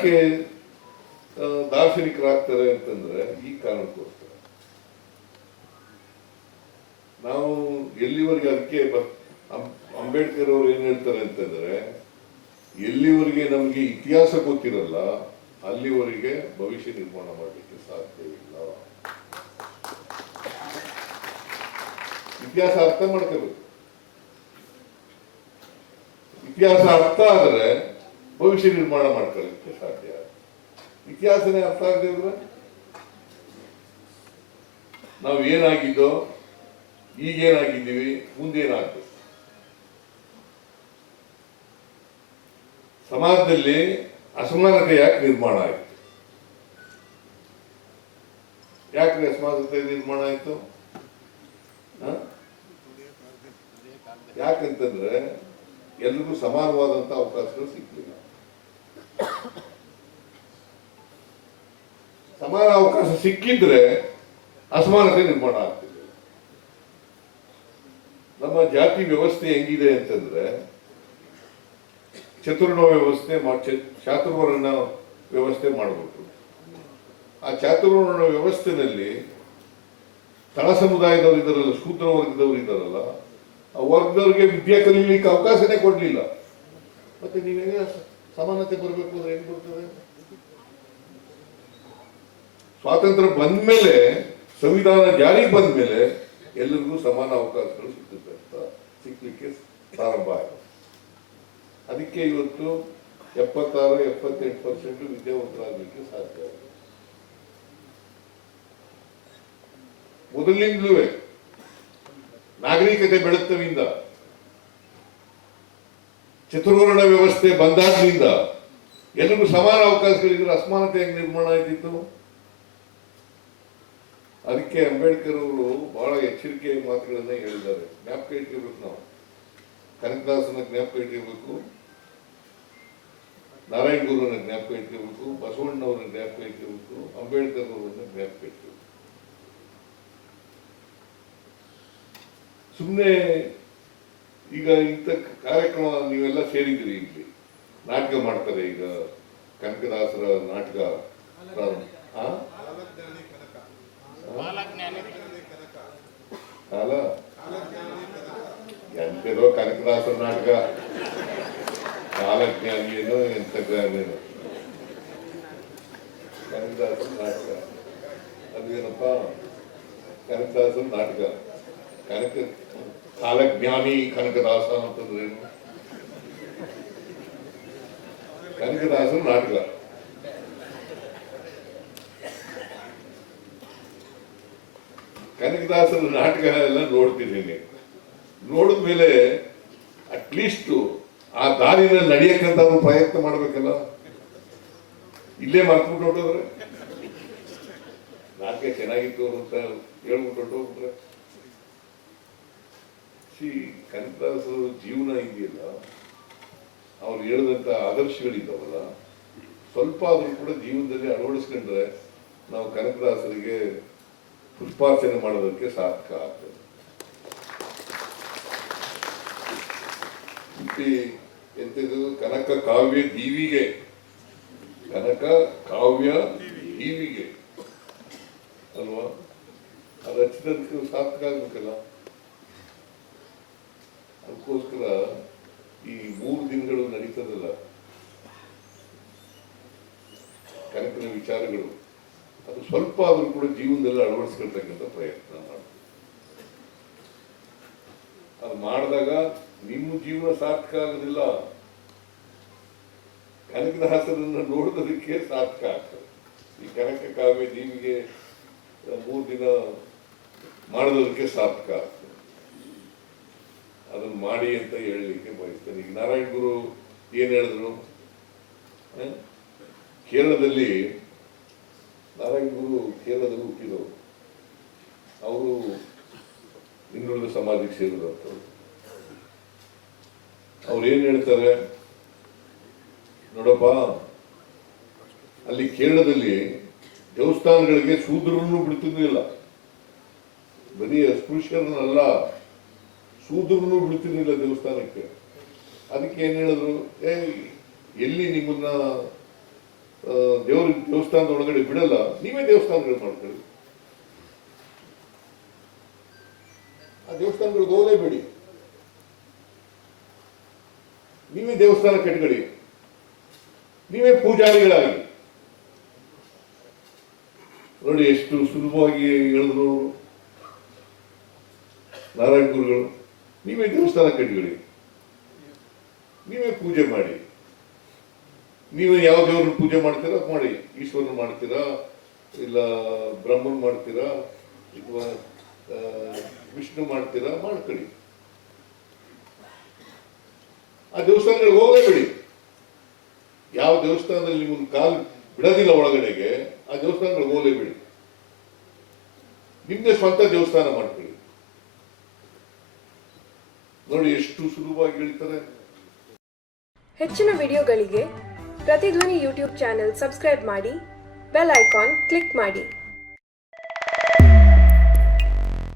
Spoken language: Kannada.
ಯಾಕೆ ದಾರ್ಶನಿಕರಾಗ್ತಾರೆ ಅಂತಂದ್ರೆ ಈ ಕಾರಣಕ್ಕೋಸ್ಕರ. ನಾವು ಎಲ್ಲಿವರೆಗೆ ಅದಕ್ಕೆ ಅಂಬೇಡ್ಕರ್ ಅವರು ಏನ್ ಹೇಳ್ತಾರೆ ಅಂತಂದ್ರೆ, ಎಲ್ಲಿವರೆಗೆ ನಮಗೆ ಇತಿಹಾಸ ಗೊತ್ತಿರಲ್ಲ ಅಲ್ಲಿವರೆಗೆ ಭವಿಷ್ಯ ನಿರ್ಮಾಣ ಮಾಡಲಿಕ್ಕೆ ಸಾಧ್ಯವಿಲ್ಲ. ಇತಿಹಾಸ ಅರ್ಥ ಮಾಡ್ಕೋಬೇಕು. ಇತಿಹಾಸ ಅರ್ಥ ಆದರೆ ಭವಿಷ್ಯ ನಿರ್ಮಾಣ ಮಾಡ್ಕೊಳ್ಳಿಕ್ಕೆ ಸಾಧ್ಯ. ಇತಿಹಾಸನೇ ಅರ್ಥ ಆಗದಿದ್ರೆ ನಾವು ಏನಾಗಿದ್ದೋ ಈಗೇನಾಗಿದ್ದೀವಿ ಮುಂದೇನಾಗ್ತದೆ. ಸಮಾಜದಲ್ಲಿ ಅಸಮಾನತೆ ಯಾಕೆ ನಿರ್ಮಾಣ ಆಯ್ತು? ಯಾಕೆ ಅಸಮಾನತೆ ನಿರ್ಮಾಣ ಆಯ್ತು? ಯಾಕಂತಂದ್ರೆ ಎಲ್ರಿಗೂ ಸಮಾನವಾದಂತ ಅವಕಾಶಗಳು ಸಿಗ್ಲಿಲ್ಲ. ಸಮಾನ ಅವಕಾಶ ಸಿಕ್ಕಿದ್ರೆ ಅಸಮಾನತೆ ನಿರ್ಮಾಣ ಆಗ್ತಿದೆ. ನಮ್ಮ ಜಾತಿ ವ್ಯವಸ್ಥೆ ಹೆಂಗಿದೆ ಅಂತಂದ್ರೆ ಚತುರ್ಣ ವ್ಯವಸ್ಥೆ ಚಾತುರ್ವರ್ಣ ವ್ಯವಸ್ಥೆ ಮಾಡಬೇಕು. ಆ ಚಾತುರ್ವರ್ಣ ವ್ಯವಸ್ಥೆನಲ್ಲಿ ತಳ ಸಮುದಾಯದವರು ಇದ್ದಾರಲ್ಲ, ಶೂದ್ರ ವರ್ಗದವರು ಇದ್ದಾರಲ್ಲ, ಆ ವರ್ಗದವ್ರಿಗೆ ವಿದ್ಯೆ ಕಲೀಲಿಕ್ಕೆ ಅವಕಾಶನೇ ಕೊಡ್ಲಿಲ್ಲ. ಮತ್ತೆ ನೀವೇನೇ ಸಮಾನತೆ ಬರಬೇಕು ಅಂದ್ರೆ ಹೆಂಗ್ ಬರ್ತದೆ? ಸ್ವಾತಂತ್ರ್ಯ ಬಂದ್ಮೇಲೆ, ಸಂವಿಧಾನ ಜಾರಿಗೆ ಬಂದ್ಮೇಲೆ ಎಲ್ಲರಿಗೂ ಸಮಾನ ಅವಕಾಶಗಳು ಸಿಗ್ಲಿಕ್ಕೆ ಪ್ರಾರಂಭ ಆಯಿತು. ಅದಕ್ಕೆ ಇವತ್ತು 76-78% ವಿದ್ಯಾವಂತರಾಗಲಿಕ್ಕೆ ಸಾಧ್ಯ ಆಗಿದೆ. ಮೊದಲಿನಿಂದಲೂ ನಾಗರಿಕತೆ ಬೆಳೆತವಿಂದ, ಚತುರ್ವರ್ಣ ವ್ಯವಸ್ಥೆ ಬಂದಾದ್ರಿಂದ ಎಲ್ಲರಿಗೂ ಸಮಾನ ಅವಕಾಶಗಳಿದ್ರೆ ಅಸಮಾನತೆ ಹೆಂಗ್ ನಿರ್ಮಾಣ ಆಯ್ತಿತ್ತು? ಅದಕ್ಕೆ ಅಂಬೇಡ್ಕರ್ ಅವರು ಬಹಳ ಎಚ್ಚರಿಕೆಯ ಮಾತುಗಳನ್ನ ಹೇಳಿದ್ದಾರೆ. ಜ್ಞಾಪಕ ಇಟ್ಕೋಬೇಕು ನಾವು. ಕನಕದಾಸನ ಜ್ಞಾಪಕ ಇಟ್ಕೋಬೇಕು, ನಾರಾಯಣ ಗುರುವನ್ನ ಜ್ಞಾಪಕ ಇಟ್ಕೋಬೇಕು, ಬಸವಣ್ಣವರನ್ನ ಜ್ಞಾಪಕ ಇಟ್ಕೋಬೇಕು, ಅಂಬೇಡ್ಕರ್ ಅವರನ್ನ ಜ್ಞಾಪಕ ಇಟ್ಕೋಬೇಕು. ಸುಮ್ಮನೆ ಈಗ ಇಂಥ ಕಾರ್ಯಕ್ರಮ ನೀವೆಲ್ಲ ಸೇರಿದ್ದೀರಿ. ಇಲ್ಲಿ ನಾಟಕ ಮಾಡ್ತಾರೆ. ಈಗ ಕನಕದಾಸರ ನಾಟಕ ಕಾಲ ಎಂತದೋ ಕನಕದಾಸರ ನಾಟಕ, ಕಾಲಜ್ಞಾನಿ ಏನೋ ಎಂತ ಜ್ಞಾನೇನೋ ಕನಕದಾಸರ ನಾಟಕ. ಅದೇನಪ್ಪ ಕನಕದಾಸರ ನಾಟಕ, ಕಾಲಜ್ಞಾನಿ ಕನಕದಾಸ ಅಂತಂದ್ರೇನು? ಕನಕದಾಸರ ನಾಟಕ. ಕನಕದಾಸರ ನಾಟಕ ಎಲ್ಲ ನೋಡ್ತಿದ್ದೀನಿ. ನೋಡಿದ್ಮೇಲೆ ಅಟ್ಲೀಸ್ಟ್ ಆ ದಾರಿನ ನಡೆಯಕ್ಕಂತ ಪ್ರಯತ್ನ ಮಾಡ್ಬೇಕಲ್ಲ. ಇಲ್ಲೇ ಮರ್ತ್ಬಿಟ್ಟು ಹೊಟ್ಟೋದ್ರೆ, ನಾಟಕ ಚೆನ್ನಾಗಿತ್ತು ಅಂತ ಹೇಳ್ಬಿಟ್ಟು ಹೊಟ್ಟೋಗ್ಬಿಟ್ರೆ. ಕನಕದಾಸರ ಜೀವನ ಇದೆಯಲ್ಲ, ಅವ್ರು ಹೇಳಿದಂತ ಆದರ್ಶಗಳಿದ್ದಾವಲ್ಲ, ಸ್ವಲ್ಪ ಆದ್ರೂ ಕೂಡ ಜೀವನದಲ್ಲಿ ಅಳವಡಿಸ್ಕೊಂಡ್ರೆ ನಾವು ಕನಕದಾಸರಿಗೆ ಪುಷ್ಪಾರ್ಚನೆ ಮಾಡೋದಕ್ಕೆ ಸಾರ್ಥಕ ಆಗ್ತದೆ. ಎಂತದು ಕನಕ ಕಾವ್ಯ ದೀವಿಗೆ, ಕನಕ ಕಾವ್ಯ ದೀವಿಗೆ ಅಲ್ವಾ? ಅದು ಹಚ್ಚಿದಕ್ಕೆ ಸಾರ್ಥಕ ಆಗ್ಬೇಕಲ್ಲ. ಅದಕ್ಕೋಸ್ಕರ ಈ 3 ದಿನಗಳು ನಡೀತದಲ್ಲ ಕನಕನ ವಿಚಾರಗಳು, ಅದು ಸ್ವಲ್ಪ ಆದ್ರೂ ಕೂಡ ಜೀವನದಲ್ಲಿ ಅಳವಡಿಸ್ಕೊಳ್ತಕ್ಕಂಥ ಪ್ರಯತ್ನ ಮಾಡಿ. ಅದು ಮಾಡಿದಾಗ ನಿಮ್ಮ ಜೀವನ ಸಾರ್ಥಕ ಆಗೋದಿಲ್ಲ, ಕನಕದಾಸರನ್ನ ನೋಡೋದಕ್ಕೆ ಸಾರ್ಥಕ ಆಗ್ತದೆ. ಈ ಕನಕ ಕಾವ್ಯ ದೀವಿಗೆ 3 ದಿನ ಮಾಡೋದಕ್ಕೆ ಸಾರ್ಥಕ ಆಗ್ತದೆ. ಅದನ್ನು ಮಾಡಿ ಅಂತ ಹೇಳಲಿಕ್ಕೆ ಬಯಸ್ತೇನೆ. ಈಗ ನಾರಾಯಣ ಗುರು ಏನ್ ಹೇಳಿದ್ರು? ಕೇರಳದಲ್ಲಿ ನಾರಾಯಣ ಗುರು ಕೇರಳದಲ್ಲಿ ಹುಟ್ಟಿದವರು. ಅವರು ಹಿಂದುಳಿದ ಸಮಾಜಕ್ಕೆ ಸೇರಿದಂಥವ್ರು. ಅವ್ರು ಏನ್ ಹೇಳ್ತಾರೆ ನೋಡಪ್ಪ, ಅಲ್ಲಿ ಕೇರಳದಲ್ಲಿ ದೇವಸ್ಥಾನಗಳಿಗೆ ಶೂದ್ರರನ್ನು ಬಿಡ್ತಿರ್ಲಿಲ್ಲ. ಬರೀ ಅಸ್ಪೃಶ್ಯರನ್ನಲ್ಲ, ಶೂದ್ರನ್ನು ಬಿಡ್ತಿರ್ಲಿಲ್ಲ ದೇವಸ್ಥಾನಕ್ಕೆ. ಅದಕ್ಕೆ ಏನ್ ಹೇಳಿದ್ರು, ಎಲ್ಲಿ ನಿಮ್ಮನ್ನ ದೇವಸ್ಥಾನದ ಒಳಗಡೆ ಬಿಡಲ್ಲ, ನೀವೇ ದೇವಸ್ಥಾನಗಳು ಮಾಡ್ಕೊಳ್ಳಿ. ಆ ದೇವಸ್ಥಾನಗಳಿಗೆ ಹೋಗಲೇಬೇಡಿ, ನೀವೇ ದೇವಸ್ಥಾನ ಕಟ್ಕೊಳ್ಳಿ, ನೀವೇ ಪೂಜಾರಿಗಳಾಗಿ. ನೋಡಿ ಎಷ್ಟು ಸುಲಭವಾಗಿ ಹೇಳಿದ್ರು ನಾರಾಯಣ ಗುರುಗಳು. ನೀವೇ ದೇವಸ್ಥಾನ ಕಟ್ಕೊಳ್ಳಿ, ನೀವೇ ಪೂಜೆ ಮಾಡಿ. ನೀವು ಯಾವ ದೇವ್ರನ್ನ ಪೂಜೆ ಮಾಡ್ತೀರಾ ಮಾಡಿ, ಈಶ್ವರನ ಮಾಡ್ತೀರಾ, ಇಲ್ಲ ಬ್ರಹ್ಮನ್ ಮಾಡ್ತೀರಾ, ಅಥವಾ ವಿಷ್ಣು ಮಾಡ್ತೀರಾ, ಮಾಡ್ಕೊಳ್ಳಿ. ಆ ದೇವಸ್ಥಾನಗಳಿಗೆ ಹೋಗಲೇಬೇಡಿ. ಯಾವ ದೇವಸ್ಥಾನದಲ್ಲಿ ನಿಮ್ಮನ್ನು ಕಾಲು ಬಿಡೋದಿಲ್ಲ ಒಳಗಡೆಗೆ, ಆ ದೇವಸ್ಥಾನಗಳಿಗೆ ಹೋಗಲೇಬೇಡಿ. ನಿಮ್ದೇ ಸ್ವಂತ ದೇವಸ್ಥಾನ ಮಾಡ್ಕೊಳ್ಳಿ. ನೋಡಿ ಎಷ್ಟು ಸುಲಭವಾಗಿ ಹೇಳ್ತಾರೆ. ಹೆಚ್ಚಿನ ವಿಡಿಯೋಗಳಿಗೆ ಪ್ರತಿಧ್ವನಿ ಯೂಟ್ಯೂಬ್ ಚಾನೆಲ್ ಸಬ್ಸ್ಕ್ರೈಬ್ ಮಾಡಿ, ಬೆಲ್ ಐಕಾನ್ ಕ್ಲಿಕ್ ಮಾಡಿ.